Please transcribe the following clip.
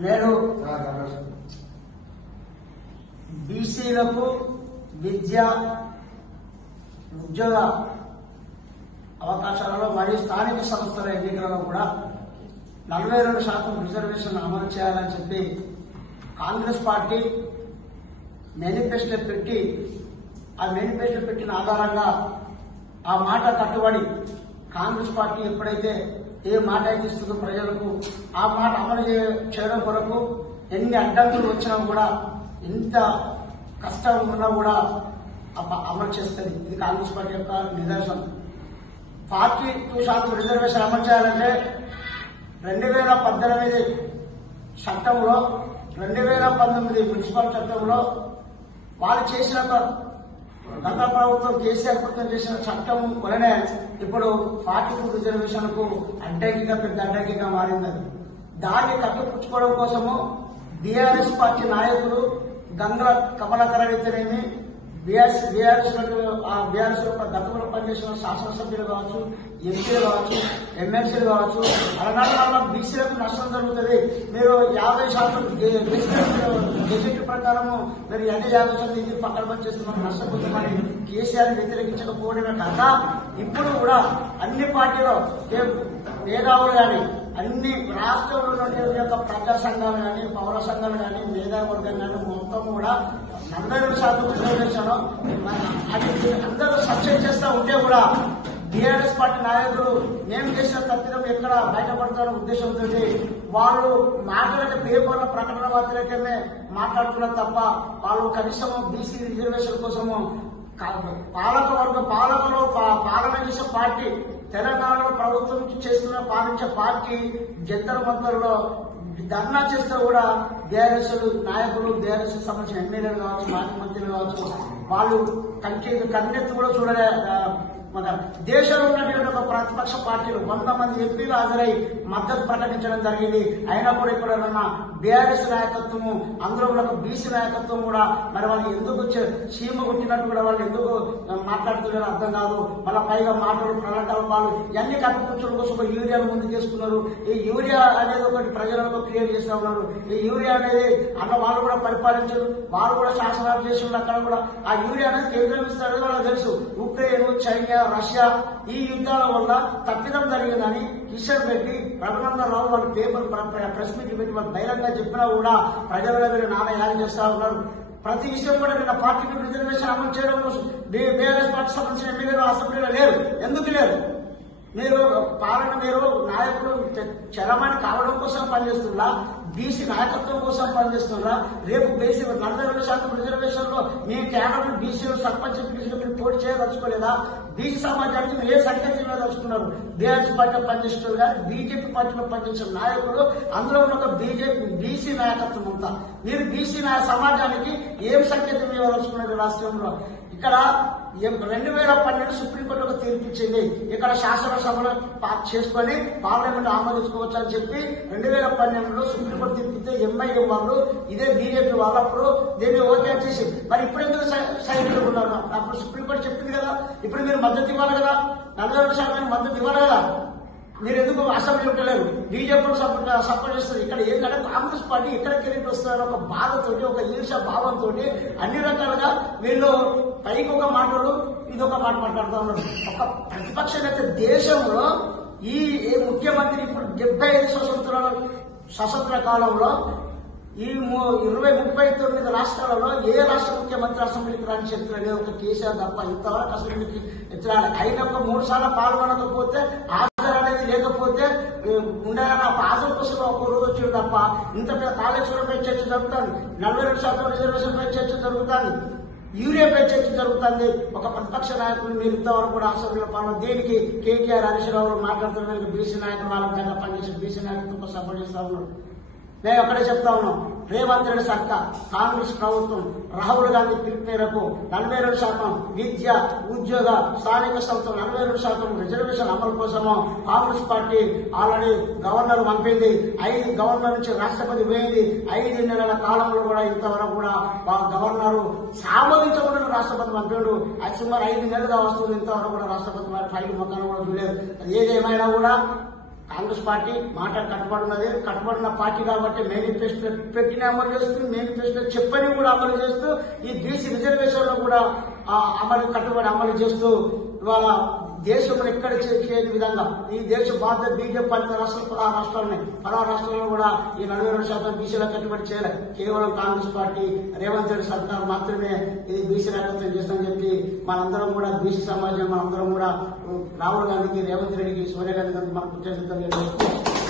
నేను బీసీలకు విద్య ఉద్యోగ అవకాశాలలో మరియు స్థానిక సంస్థల ఎన్నికలలో కూడా 42% రిజర్వేషన్ అమలు చేయాలని చెప్పి కాంగ్రెస్ పార్టీ మేనిఫెస్టో పెట్టి ఆ మేనిఫెస్టో పెట్టిన ఆధారంగా ఆ మాట కట్టుబడి కాంగ్రెస్ పార్టీ ఎప్పుడైతే ఏ మాట అయితే ఇస్తుందో ప్రజలకు ఆ మాట అమలు చేయడం కొరకు ఎన్ని అడ్డంకులు వచ్చినా కూడా ఎంత కష్టం ఉన్నా కూడా అమలు చేస్తుంది. ఇది కాంగ్రెస్ పార్టీ యొక్క నిదర్శనం. 42% రిజర్వేషన్ అమలు చేయాలంటే 2018 చట్టంలో 2019 మున్సిపల్ చట్టంలో వాళ్ళు చేసిన గత ప్రభుత్వం కేసీఆర్ ప్రభుత్వం చేసిన చట్టం వలనే ఇప్పుడు 42 రిజర్వేషన్ కు అడ్డంకిగా పెద్ద అడ్డంకిగా మారింది. దాన్ని కట్టుపుచ్చుకోవడం కోసము బీఆర్ఎస్ పార్టీ నాయకులు గంగల కమలాకర్ అయితేనేమి బీఆర్ఎస్ గతంలో పనిచేసిన శాసనసభ్యులు కావచ్చు, ఎంపీలు కావచ్చు, ఎమ్మెల్సీలు కావచ్చు, అలనాడు బీసీలకు నష్టం జరుగుతుంది. మీరు 50% గెజెట్ ప్రకారము మీరు 50% ఇంటికి పక్కన పనిచేస్తున్నారు నష్టపోతామని కేసీఆర్ వ్యతిరేకించకపోవడమే కాక ఇప్పుడు కూడా అన్ని పార్టీలో మేధావులు కానీ అన్ని రాష్ట్రంలో ఉన్నటువంటి యొక్క ప్రజా సంఘాలు కానీ పౌర సంఘాలు కానీ మేధావర్గం కానీ మొత్తం కూడా 42% రిజర్వేషన్ అది అందరూ సబ్జెక్ట్ చేస్తూ ఉంటే కూడా బీఆర్ఎస్ పార్టీ నాయకులు మేము చేసిన తప్పిదం ఎక్కడ బయటపడతారన్న ఉద్దేశంతో వాళ్ళు మాట్లాడే పేపర్ల ప్రకటన మాత్రమే మాట్లాడుతున్నారు తప్ప వాళ్ళు కనీసం బీసీ రిజర్వేషన్ కోసము పాలన చేసే పార్టీ తెలంగాణలో ప్రభుత్వం చేస్తున్న పాలించే పార్టీ జంతర్ మంతర్లో ధర్నా చేస్తే కూడా బీఆర్ఎస్ నాయకులు బీఆర్ఎస్ సంబంధించిన ఎమ్మెల్యేలు కావచ్చు, మాజీ మంత్రులు కావచ్చు, వాళ్ళు కన్నెత్తి కూడా చూడలే. మన దేశంలో ఉన్నటువంటి ఒక ప్రతిపక్ష పార్టీలు 100 మంది ఎంపీలు హాజరై మద్దతు ప్రకటించడం జరిగింది. అయినా కూడా ఇక్కడ ఉన్న బీఆర్ఎస్ నాయకత్వము అందులో కూడా ఒక బీసీ నాయకత్వం కూడా మరి వాళ్ళు ఎందుకు సీమ కొట్టినట్టు కూడా వాళ్ళు ఎందుకు మాట్లాడుతున్నారో అర్థం కాదు. మళ్ళీ పైగా మాటలు ప్రణాళికలు ఇవన్నీ కట్టుకుంచడం కోసం ఒక యూరియాను ముందుకేసుకున్నారు. ఈ యూరియా అనేది ఒకటి ప్రజలకు క్లియర్ చేస్తూ ఉన్నారు. ఈ యూరియా అనేది అన్న వాళ్ళు కూడా పరిపాలించారు, వాళ్ళు కూడా శాసనాలు చేసి అక్కడ కూడా ఆ యూరియా అనేది కేంద్రం ఇస్తారని వాళ్ళకి తెలుసు. ఉక్రెయిన్, చైనా, రష్యా ఈ యుద్ధాల వల్ల తప్పిదం జరిగిందని కిషన్ రెడ్డి, రఘునందన్ రావు వాళ్ళు పేపర్ ప్రెస్ మీట్ పెట్టి వాళ్ళు బహిరంగ చెప్పినా కూడా ప్రజల మీద నాన్న యాగ చేస్తా ఉన్నారు. ప్రతి విషయం కూడా నిన్న 42 రిజర్వేషన్ అమలు చేయడం కోసం బీఆర్ఎస్ పార్టీ సంబంధించిన ఎమ్మెల్యేలు అసెంబ్లీలో లేరు. ఎందుకు లేరు? మీరు నాయకులు చరమని కావడం కోసం పనిచేస్తున్నా, బీసీ నాయకత్వం కోసం పనిచేస్తున్నా. రేపు బీసీ 42% రిజర్వేషన్ లో మీ కేవలం బీసీలు సర్పంచ్ ఎంపీలు మీరు పోటీ చేయదలుచుకోలేదా? బీసీ సమాజానికి మీరు ఏ సంఖ్యలో దలుచుకున్నారు? బీఆర్ఎస్ పార్టీలో పనిచేస్తున్నారు కానీ బీజేపీ పార్టీలో పనిచేసిన నాయకులు అందులో ఉన్న ఒక బీసీ నాయకత్వం అంతా మీరు బీసీ సమాజానికి ఏం సంకేతం ఇవ్వదలుచుకున్నారు రాష్ట్రంలో? ఇక్కడ 2012 సుప్రీంకోర్టు ఒక తీర్పు ఇచ్చింది. ఇక్కడ శాసనసభలో పాస్ చేసుకుని పార్లమెంట్ ఆమోదించుకోవచ్చు అని చెప్పి 2012లో సుప్రీంకోర్టు తీర్పు ఇస్తే ఎంఐఎం వాళ్ళు ఇదే బీజేపీ వాళ్ళు అప్పుడు దీన్ని ఓకే చేసి మరి ఇప్పుడు ఎందుకు సైనికులు ఉన్నారు? అప్పుడు సుప్రీంకోర్టు చెప్పింది కదా, ఇప్పుడు మీరు మద్దతు ఇవ్వాలి కదా, 42% మద్దతు ఇవ్వాలి కదా, మీరు ఎందుకు అసెంబ్లీ ఉండలేరు? బీజేపీ సపోర్ట్ చేస్తుంది. ఇక్కడ ఏంటంటే కాంగ్రెస్ పార్టీ ఎక్కడికి వెళ్ళి వస్తున్నారు ఒక బాధతోటి, ఒక ఈర్ష భావంతో అన్ని రకాలుగా వీళ్ళు పైకి ఒక మాటలు ఇదొక మాట మాట్లాడుతూ ఉన్నారు. ఒక ప్రతిపక్ష నేత దేశంలో ఈ ముఖ్యమంత్రి ఇప్పుడు 75 స్వతంత్ర కాలంలో ఈ 39 రాష్ట్రాలలో ఏ రాష్ట్ర ముఖ్యమంత్రి అసెంబ్లీకి రాని చరిత్ర లేదు. ఒక కేసీఆర్ తప్ప ఇంతవరకు అసెంబ్లీకి ఎత్తురాలి. అయిన ఒక 3 సార్లు పాల్గొనకపోతే హాజరు అనేది లేకపోతే ఉండాలని హాజరు కోసం ఒక రోజు వచ్చాడు తప్ప ఇంత పెద్ద కాళేశ్వరంపై చర్చ జరుగుతుంది, 42% రిజర్వేషన్ పై చర్చ జరుగుతుంది, యూరియాపై చర్చ జరుగుతుంది. ఒక ప్రతిపక్ష నాయకులు మీరు ఇంతవరకు కూడా అసెంబ్లీలో పాల్గొన దేనికి? కేటీఆర్, హరీష్ రావు మాట్లాడుతున్నారు. బీసీ నాయకులు వాళ్ళ దగ్గర పనిచేసి బీసీ నాయకులతో సపోర్ట్ చేస్తా ఉన్నారు. మేము అక్కడే చెప్తా ఉన్నాం, రేవంత్ రెడ్డి సర్కార్, కాంగ్రెస్ ప్రభుత్వం రాహుల్ గాంధీ పిలుపు మేరకు 42% విద్య, ఉద్యోగ, స్థానిక సంస్థలు 42% రిజర్వేషన్ అమలు కోసము కాంగ్రెస్ పార్టీ ఆల్రెడీ గవర్నర్ పంపింది. 5 గవర్నర్ నుంచి రాష్ట్రపతి పోయింది. 5 నెలల కాలంలో కూడా ఇంతవరకు కూడా గవర్నర్ ఆమోదించకుండా రాష్ట్రపతి పంపాడు. అది సుమారు 5 నెలలుగా వస్తుంది. ఇంతవరకు కూడా రాష్ట్రపతి ఫైల్ మొత్తాన్ని కూడా చూడలేదు. ఏదేమైనా కూడా కాంగ్రెస్ పార్టీ మాట కట్టుబడినది, కట్టుబడిన పార్టీ కాబట్టి మేనిఫెస్టో పెట్టిన అమలు చేస్తూ, మేనిఫెస్టో చెప్పని కూడా అమలు చేస్తూ, ఈ బీసీ రిజర్వేషన్ లో కూడా కట్టుబడి అమలు చేస్తూ ఇవాళ దేశంలో ఎక్కడ చేయని విధంగా ఈ దేశం భారత బీజేపీ 10 రాష్ట్రాలు 16 రాష్ట్రాలు ఉన్నాయి. 16 రాష్ట్రాల్లో కూడా ఈ 42% బీసీల కట్టుబడి చేయలేదు. కేవలం కాంగ్రెస్ పార్టీ రేవంత్ రెడ్డి సర్కార్ మాత్రమే ఇది బీసీ నాయకత్వం చేస్తుందని చెప్పి మనందరం కూడా బీసీ సమాజం మనందరం కూడా రాహుల్ గాంధీకి, రేవంత్ రెడ్డికి, సోనియా గాంధీ గారికి మనం కృతజ్ఞతలు